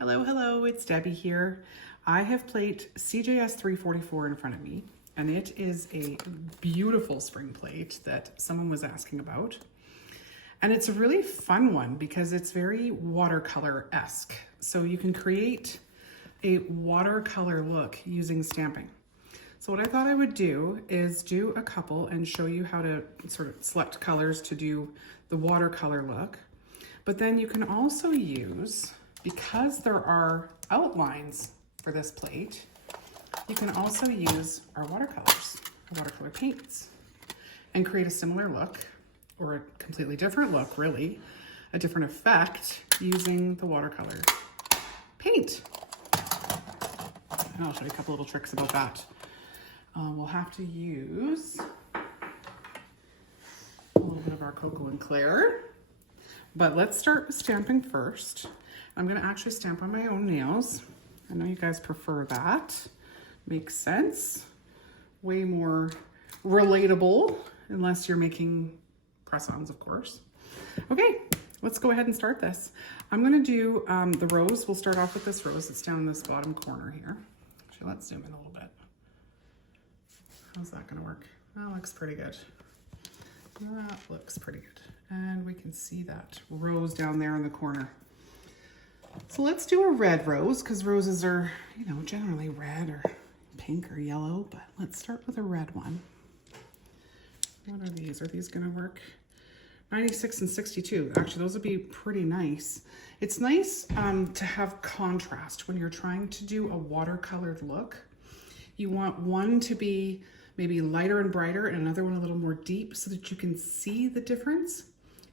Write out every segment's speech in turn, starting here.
Hello, hello, it's Debbie here. I have plate CJS 344 in front of me, and it is a beautiful spring plate that someone was asking about. And it's a really fun one because it's very watercolor-esque. So you can create a watercolor look using stamping. So what I thought I would do is do a couple and show you how to sort of select colors to do the watercolor look. But then you can also use, because there are outlines for this plate, you can also use our watercolors, our watercolor paints, and create a similar look, or a completely different look, really, a different effect using the watercolor paint. And I'll show you a couple little tricks about that. We'll have to use a little bit of our KoKo and Clear, but let's start with stamping first. I'm gonna actually stamp on my own nails. I know you guys prefer that. Makes sense. Way more relatable, unless you're making press-ons, of course. Okay, let's go ahead and start this. I'm gonna do the rose. We'll start off with this rose that's down in this bottom corner here. Actually, let's zoom in a little bit. How's that gonna work? That looks pretty good. That looks pretty good. And we can see that rose down there in the corner. So let's do a red rose, because roses are, you know, generally red or pink or yellow, but let's start with a red one. What are these? Are these gonna work? 96 and 62. Actually, those would be pretty nice. It's nice to have contrast when you're trying to do a watercolored look. You want one to be maybe lighter and brighter and another one a little more deep so that you can see the difference.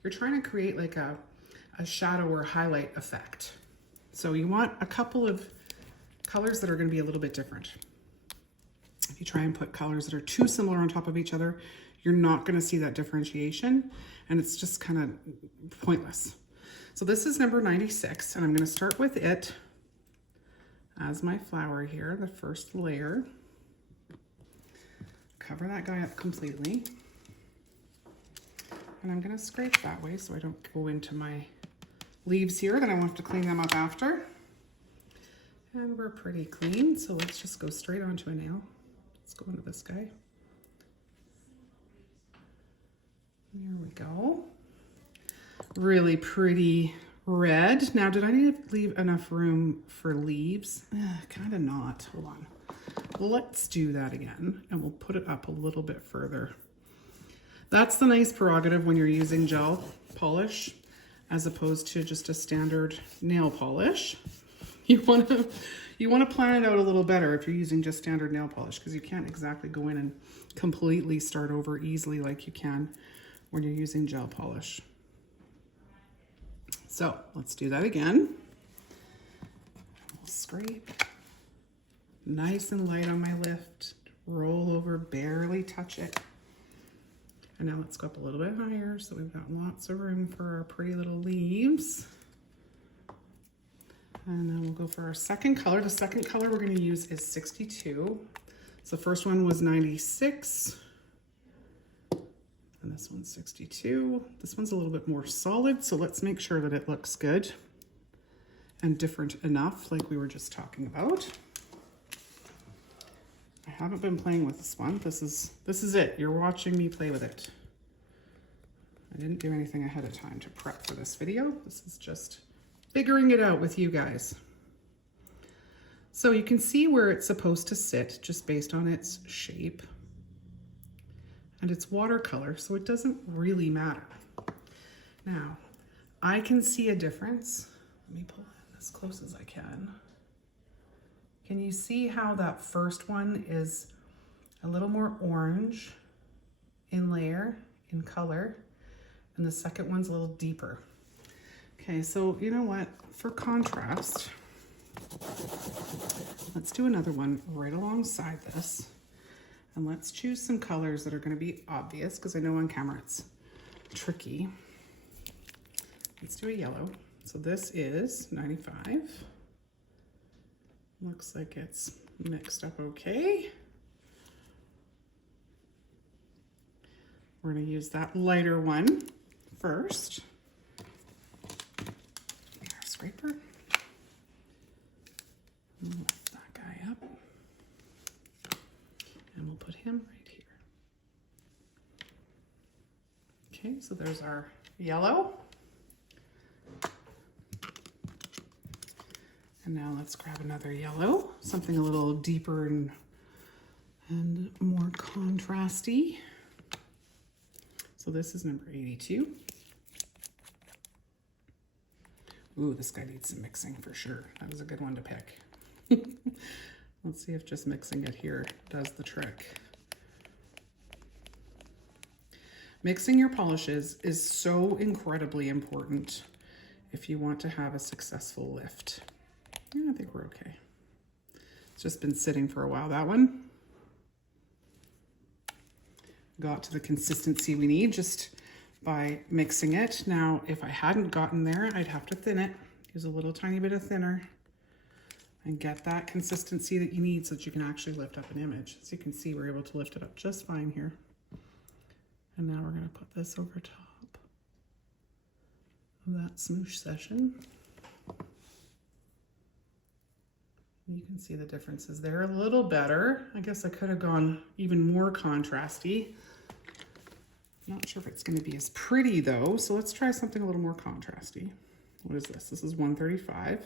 You're trying to create like a shadow or highlight effect. So you want a couple of colors that are going to be a little bit different. If you try and put colors that are too similar on top of each other, you're not going to see that differentiation, and it's just kind of pointless. So this is number 96, and I'm going to start with it as my flower here, the first layer. Cover that guy up completely. And I'm gonna scrape that way so I don't go into my leaves here, then I won't have to clean them up after. And we're pretty clean, so let's just go straight onto a nail. Let's go into this guy. There we go. Really pretty red. Now, did I need to leave enough room for leaves? Kind of not. Hold on. Let's do that again, and we'll put it up a little bit further. That's the nice prerogative when you're using gel polish as opposed to just a standard nail polish. You want to plan it out a little better if you're using just standard nail polish, because you can't exactly go in and completely start over easily like you can when you're using gel polish. So let's do that again. We'll scrape. Nice and light on my lift, roll over, barely touch it. And now let's go up a little bit higher so we've got lots of room for our pretty little leaves. And then we'll go for our second color. The second color we're gonna use is 62. So the first one was 96. And this one's 62. This one's a little bit more solid, so let's make sure that it looks good and different enough, like we were just talking about. I haven't been playing with this one. This is it. You're watching me play with it. I didn't do anything ahead of time to prep for this video. This is just figuring it out with you guys. So you can see where it's supposed to sit just based on its shape. And it's watercolor, so it doesn't really matter. Now, I can see a difference. Let me pull in as close as I can. Can you see how that first one is a little more orange in layer, in color, and the second one's a little deeper? Okay, so you know what? For contrast, let's do another one right alongside this. And let's choose some colors that are going to be obvious, because I know on camera it's tricky. Let's do a yellow. So this is 95. Looks like it's mixed up okay. We're going to use that lighter one first. Our scraper. so there's our yellow. And now let's grab another yellow, something a little deeper and more contrasty. So this is number 82. Ooh, this guy needs some mixing for sure. That was a good one to pick. Let's see if just mixing it here does the trick. Mixing your polishes is so incredibly important if you want to have a successful lift. Yeah, I think we're okay. It's just been sitting for a while, that one. Got to the consistency we need just by mixing it. Now, if I hadn't gotten there, I'd have to thin it. Use a little tiny bit of thinner and get that consistency that you need so that you can actually lift up an image. As you can see, we're able to lift it up just fine here. And now we're gonna put this over top of that smoosh session. You can see the differences there a little better. I guess I could have gone even more contrasty. Not sure if it's gonna be as pretty though, so let's try something a little more contrasty. What is this? This is 135.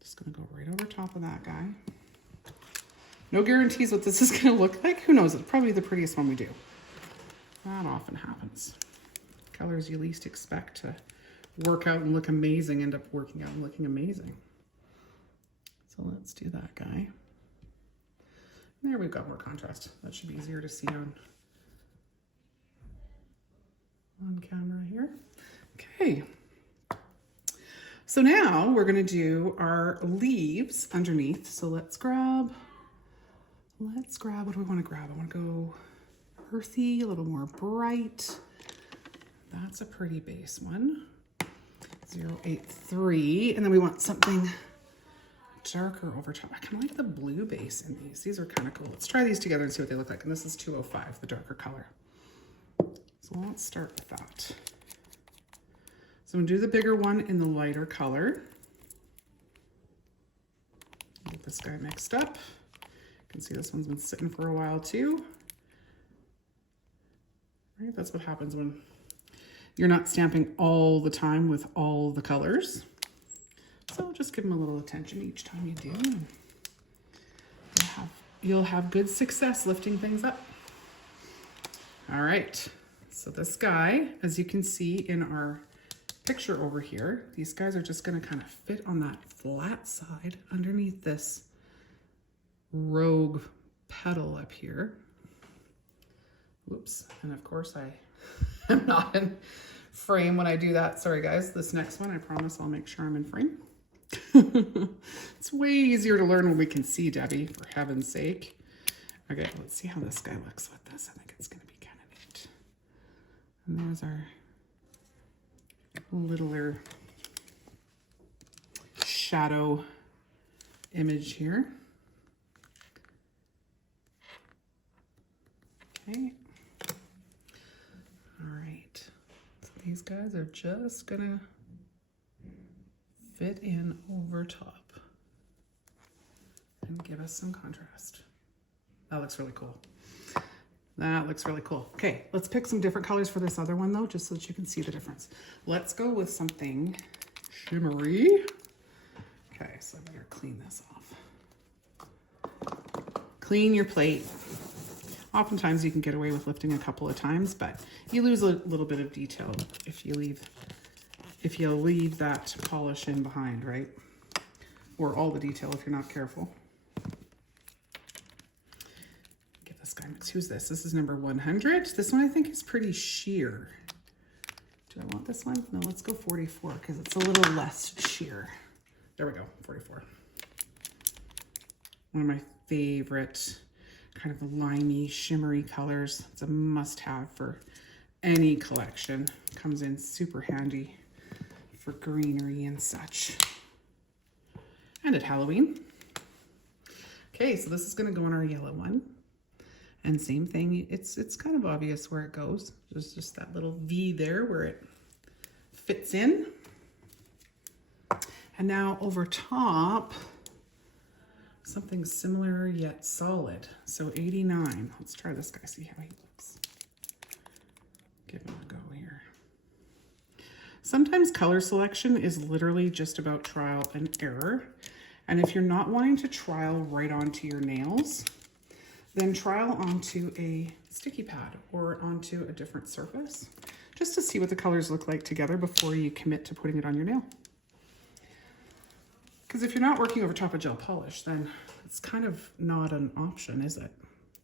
Just gonna go right over top of that guy. No guarantees what this is gonna look like. Who knows? It's probably the prettiest one we do. That often happens. Colors you least expect to work out and look amazing end up working out and looking amazing. So let's do that guy. There, we've got more contrast. That should be easier to see on camera here. Okay. So now we're gonna do our leaves underneath. So let's grab, what do we wanna grab? I wanna go earthy, a little more bright. That's a pretty base one. 083, and then we want something darker over top. I kind of like the blue base in these. These are kind of cool. Let's try these together and see what they look like. And this is 205, the darker color. So let's start with that. So I'm gonna do the bigger one in the lighter color. Get this guy mixed up. You can see this one's been sitting for a while too. Right, that's what happens when you're not stamping all the time with all the colors. So just give them a little attention each time you do. You'll have good success lifting things up. All right, so this guy, as you can see in our picture over here, these guys are just gonna kind of fit on that flat side underneath this rogue petal up here. Whoops, and of course I am not in frame when I do that. Sorry guys, this next one, I promise I'll make sure I'm in frame. It's way easier to learn when we can see, Debbie, for heaven's sake. Okay, let's see how this guy looks with this. I think it's gonna be kind of neat. And there's our littler shadow image here. Okay. All right. So these guys are just gonna fit in over top and give us some contrast. That looks really cool. That looks really cool. Okay, let's pick some different colors for this other one though, just so that you can see the difference. Let's go with something shimmery. Okay, so I better clean this off. Clean your plate. Oftentimes you can get away with lifting a couple of times, but you lose a little bit of detail if you leave that polish in behind, right? Or all the detail if you're not careful. Get this guy mixed. Who's this? This is number 100. This one I think is pretty sheer. Do I want this one? No, let's go 44 because it's a little less sheer. There we go, 44. One of my favorite kind of limey, shimmery colors. It's a must-have for any collection. Comes in super handy for greenery and such. And at Halloween. Okay, so this is gonna go on our yellow one. And same thing, it's kind of obvious where it goes. There's just that little V there where it fits in. And now over top, something similar yet solid. So 89. Let's try this guy, see how he looks. Give him Sometimes color selection is literally just about trial and error. And if you're not wanting to trial right onto your nails, then trial onto a sticky pad or onto a different surface, just to see what the colors look like together before you commit to putting it on your nail. Because if you're not working over top of gel polish, then it's kind of not an option, is it?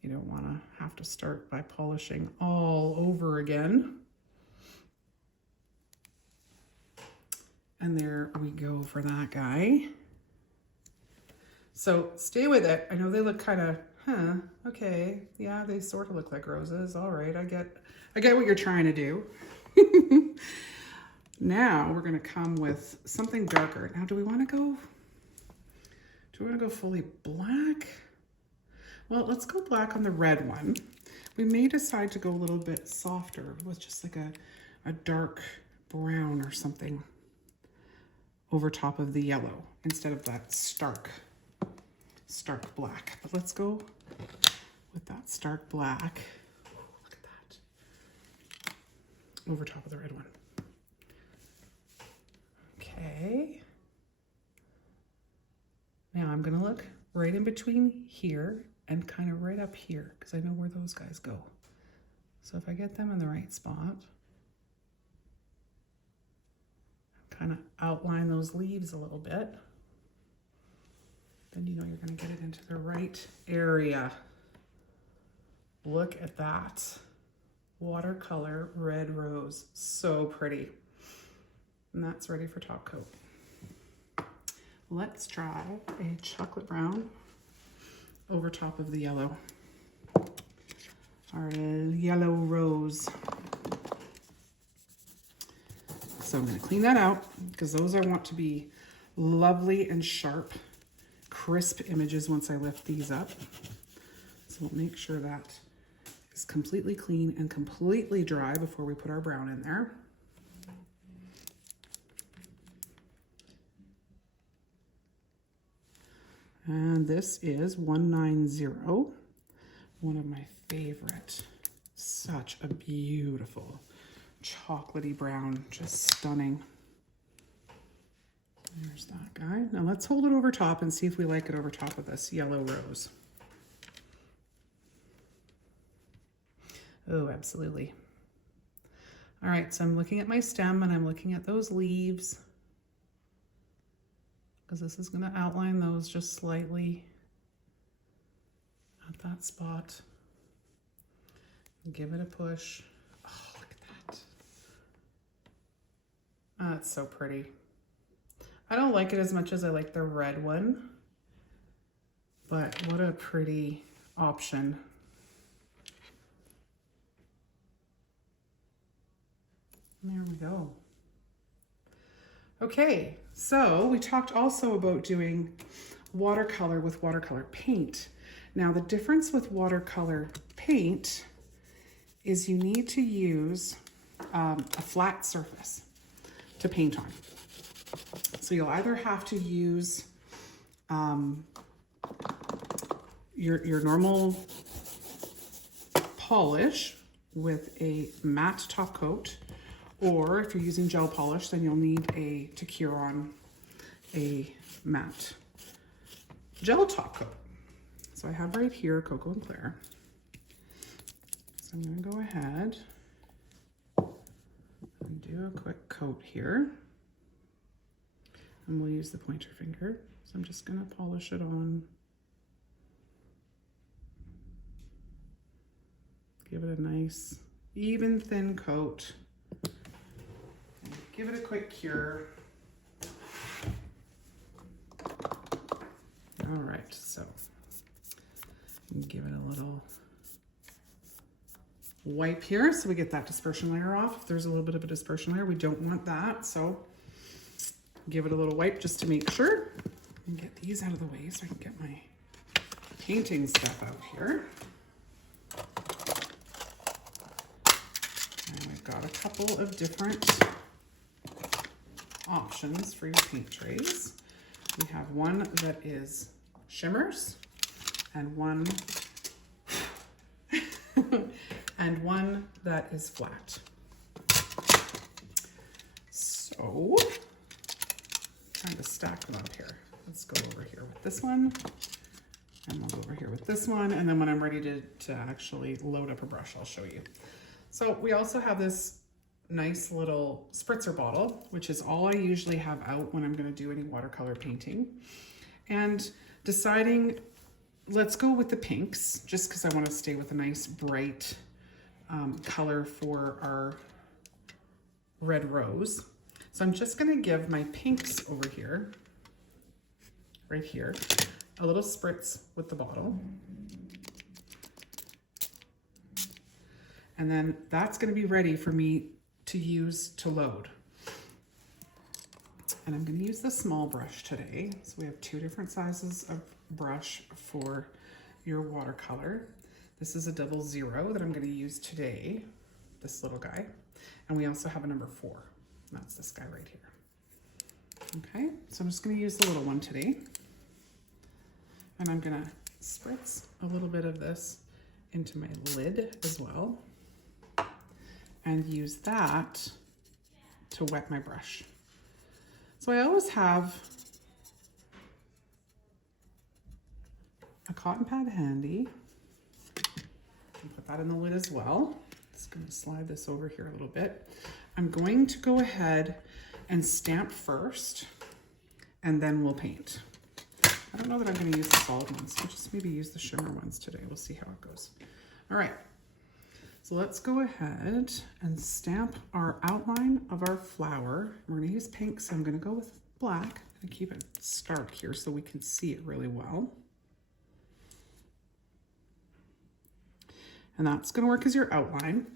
You don't want to have to start by polishing all over again. And there we go for that guy. So stay with it. I know they look kind of, okay. Yeah, they sort of look like roses. All right, I get what you're trying to do. Now we're gonna come with something darker. Now, do we wanna go fully black? Well, let's go black on the red one. We may decide to go a little bit softer with just like a dark brown or something over top of the yellow instead of that stark black. But let's go with that stark black. Look at that. Over top of the red one. Okay. Now I'm gonna look right in between here and kind of right up here because I know where those guys go. So if I get them in the right spot, kind of outline those leaves a little bit, then you know you're going to get it into the right area. Look at that. Watercolor red rose. So pretty. And that's ready for top coat. Let's try a chocolate brown over top of the yellow. Our yellow rose. So I'm going to clean that out because those I want to be lovely and sharp, crisp images once I lift these up. So we'll make sure that is completely clean and completely dry before we put our brown in there. And this is 190, one of my favorite. Such a beautiful chocolatey brown, just stunning. There's that guy. Now let's hold it over top and see if we like it over top of this yellow rose. Oh, absolutely. All right, so I'm looking at my stem and I'm looking at those leaves because this is going to outline those just slightly at that spot. Give it a push. Oh, look at that. Oh, it's so pretty. I don't like it as much as I like the red one, but what a pretty option. There we go. Okay, so we talked also about doing watercolor with watercolor paint. Now the difference with watercolor paint is you need to use a flat surface to paint on. So you'll either have to use your normal polish with a matte top coat, or if you're using gel polish, then you'll need to cure on a matte gel top coat. So I have right here KoKo and Claire. So I'm going to go ahead and do a quick coat here. And we'll use the pointer finger. So I'm just going to polish it on. Give it a nice, even, thin coat. And give it a quick cure. All right, so give it a little wipe here so we get that dispersion layer off. If there's a little bit of a dispersion layer, we don't want that. So give it a little wipe just to make sure. And get these out of the way so I can get my painting stuff out here. And we've got a couple of different options for your paint trays. We have one that is shimmers and one and one that is flat. So, trying to stack them up here. Let's go over here with this one, and we'll go over here with this one, and then when I'm ready to actually load up a brush, I'll show you. So we also have this nice little spritzer bottle, which is all I usually have out when I'm going to do any watercolor painting. And deciding, let's go with the pinks, just because I want to stay with a nice bright color for our red rose. So I'm just going to give my pinks over here, right here, a little spritz with the bottle. And then that's going to be ready for me to use to load. And I'm going to use the small brush today. So we have 2 different sizes of brush for your watercolor. This is a 00 that I'm going to use today, this little guy. And we also have a number 4. That's this guy right here. Okay, so I'm just going to use the little one today. And I'm going to spritz a little bit of this into my lid as well, and use that to wet my brush. So I always have a cotton pad handy. Put that in the lid as well. Just going to slide this over here a little bit. I'm going to go ahead and stamp first, and then we'll paint. I don't know that I'm going to use the solid ones. I'll just maybe use the shimmer ones today. We'll see how it goes. All right. So let's go ahead and stamp our outline of our flower. We're going to use pink, so I'm going to go with black and keep it stark here so we can see it really well. And that's going to work as your outline.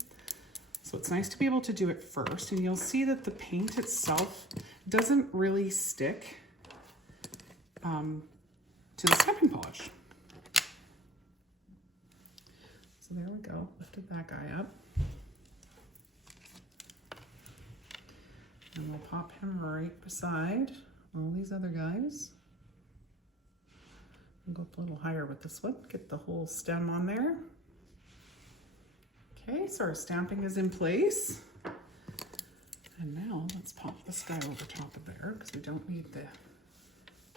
So it's nice to be able to do it first, and you'll see that the paint itself doesn't really stick to the stamping polish. So there we go, lifted that guy up. And we'll pop him right beside all these other guys. I'll go up a little higher with this one, get the whole stem on there. Okay, so our stamping is in place. And now let's pop this guy over top of there because we don't need the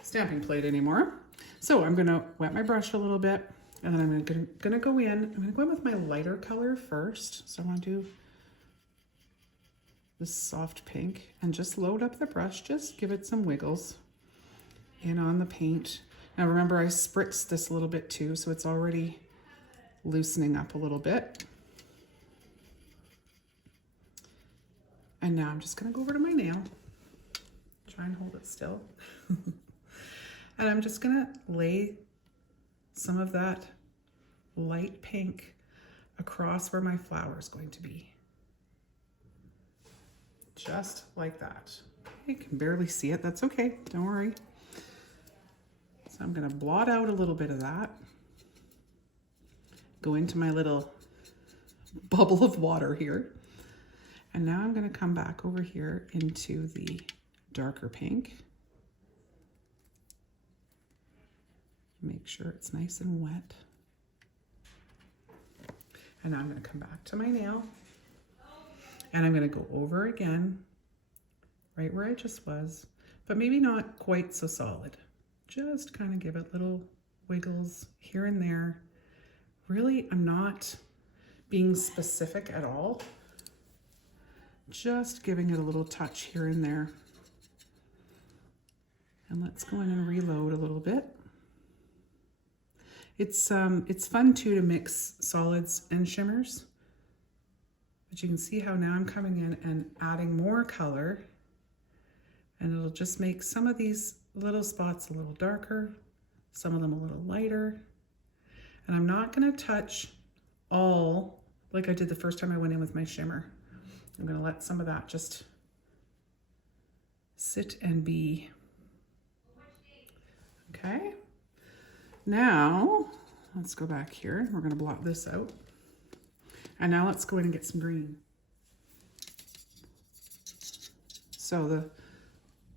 stamping plate anymore. So I'm gonna wet my brush a little bit. And then I'm gonna go in, I'm gonna go in with my lighter color first. So I wanna do this soft pink and just load up the brush, just give it some wiggles in on the paint. Now remember, I spritzed this a little bit too, so it's already loosening up a little bit. And now I'm just gonna go over to my nail, try and hold it still. And I'm just gonna lay some of that light pink across where my flower is going to be. Just like that. You can barely see it, that's okay, don't worry. So I'm gonna blot out a little bit of that. Go into my little bubble of water here. And now I'm gonna come back over here into the darker pink. Make sure it's nice and wet. And now I'm going to come back to my nail, and I'm going to go over again, right where I just was, but maybe not quite so solid. Just kind of give it little wiggles here and there. Really, I'm not being specific at all. Just giving it a little touch here and there. And let's go in and reload a little bit. It's fun too to mix solids and shimmers, but you can see how now I'm coming in and adding more color, and it'll just make some of these little spots a little darker, some of them a little lighter. And I'm not going to touch all like I did the first time I went in with my shimmer. I'm going to let some of that just sit and be. Okay. Now, let's go back here. We're going to blot this out. And now let's go in and get some green. So the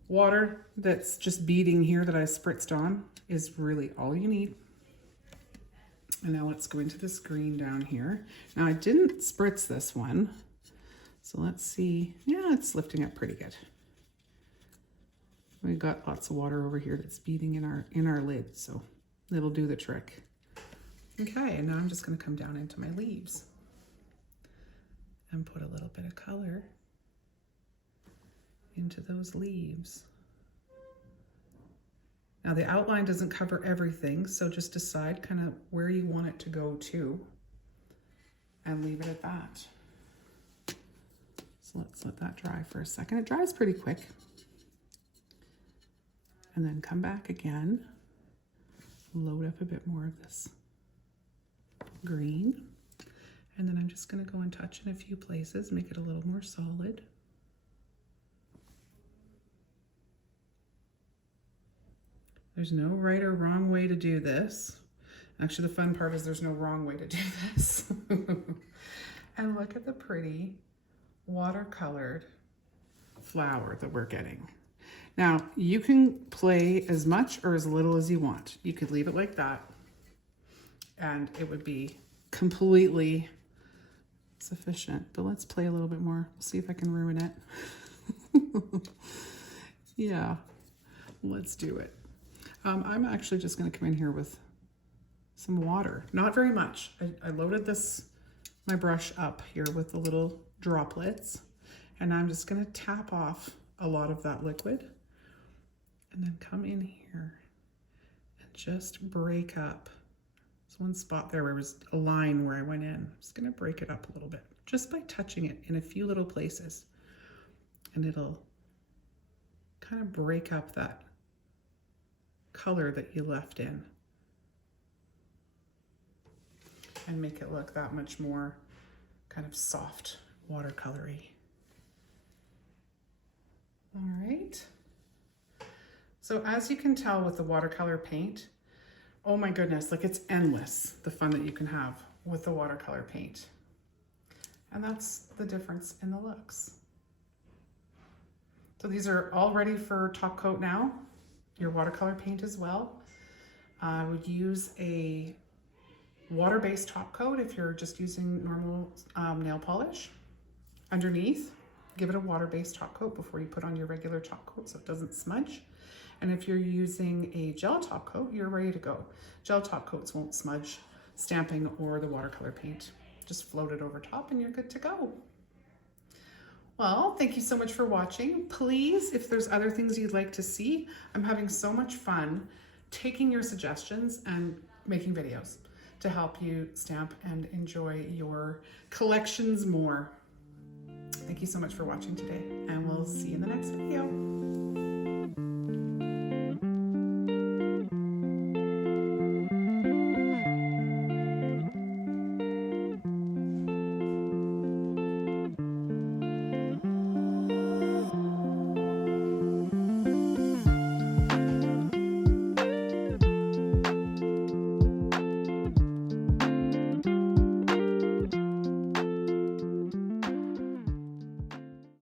water that's just beading here that I spritzed on is really all you need. And now let's go into this green down here. Now I didn't spritz this one. So let's see. Yeah, it's lifting up pretty good. We've got lots of water over here that's beading in our lid, so it'll do the trick. Okay, and now I'm just going to come down into my leaves and put a little bit of color into those leaves. Now the outline doesn't cover everything, so just decide kind of where you want it to go to and leave it at that. So let's let that dry for a second. It dries pretty quick. And then come back again, load up a bit more of this green. And then I'm just going to go and touch in a few places, make it a little more solid. There's no right or wrong way to do this. Actually, the fun part is there's no wrong way to do this. And look at the pretty watercolored flower that we're getting. Now, you can play as much or as little as you want. You could leave it like that, and it would be completely sufficient. But let's play a little bit more. See if I can ruin it. Yeah, let's do it. I'm actually just going to come in here with some water. Not very much. I loaded my brush up here with the little droplets, and I'm just going to tap off a lot of that liquid and then come in here and just break up. There's one spot there where there was a line where I went in. I'm just going to break it up a little bit just by touching it in a few little places, and it'll kind of break up that color that you left in and make it look that much more kind of soft watercolory. All right. So as you can tell with the watercolor paint, oh my goodness, like it's endless, the fun that you can have with the watercolor paint. And that's the difference in the looks. So these are all ready for top coat now. Your watercolor paint as well. I would use a water-based top coat if you're just using normal nail polish. Underneath, give it a water-based top coat before you put on your regular top coat so it doesn't smudge. And if you're using a gel top coat, you're ready to go. Gel top coats won't smudge stamping or the watercolor paint. Just float it over top and you're good to go. Well, thank you so much for watching. Please, if there's other things you'd like to see, I'm having so much fun taking your suggestions and making videos to help you stamp and enjoy your collections more. Thank you so much for watching today, and we'll see you in the next video.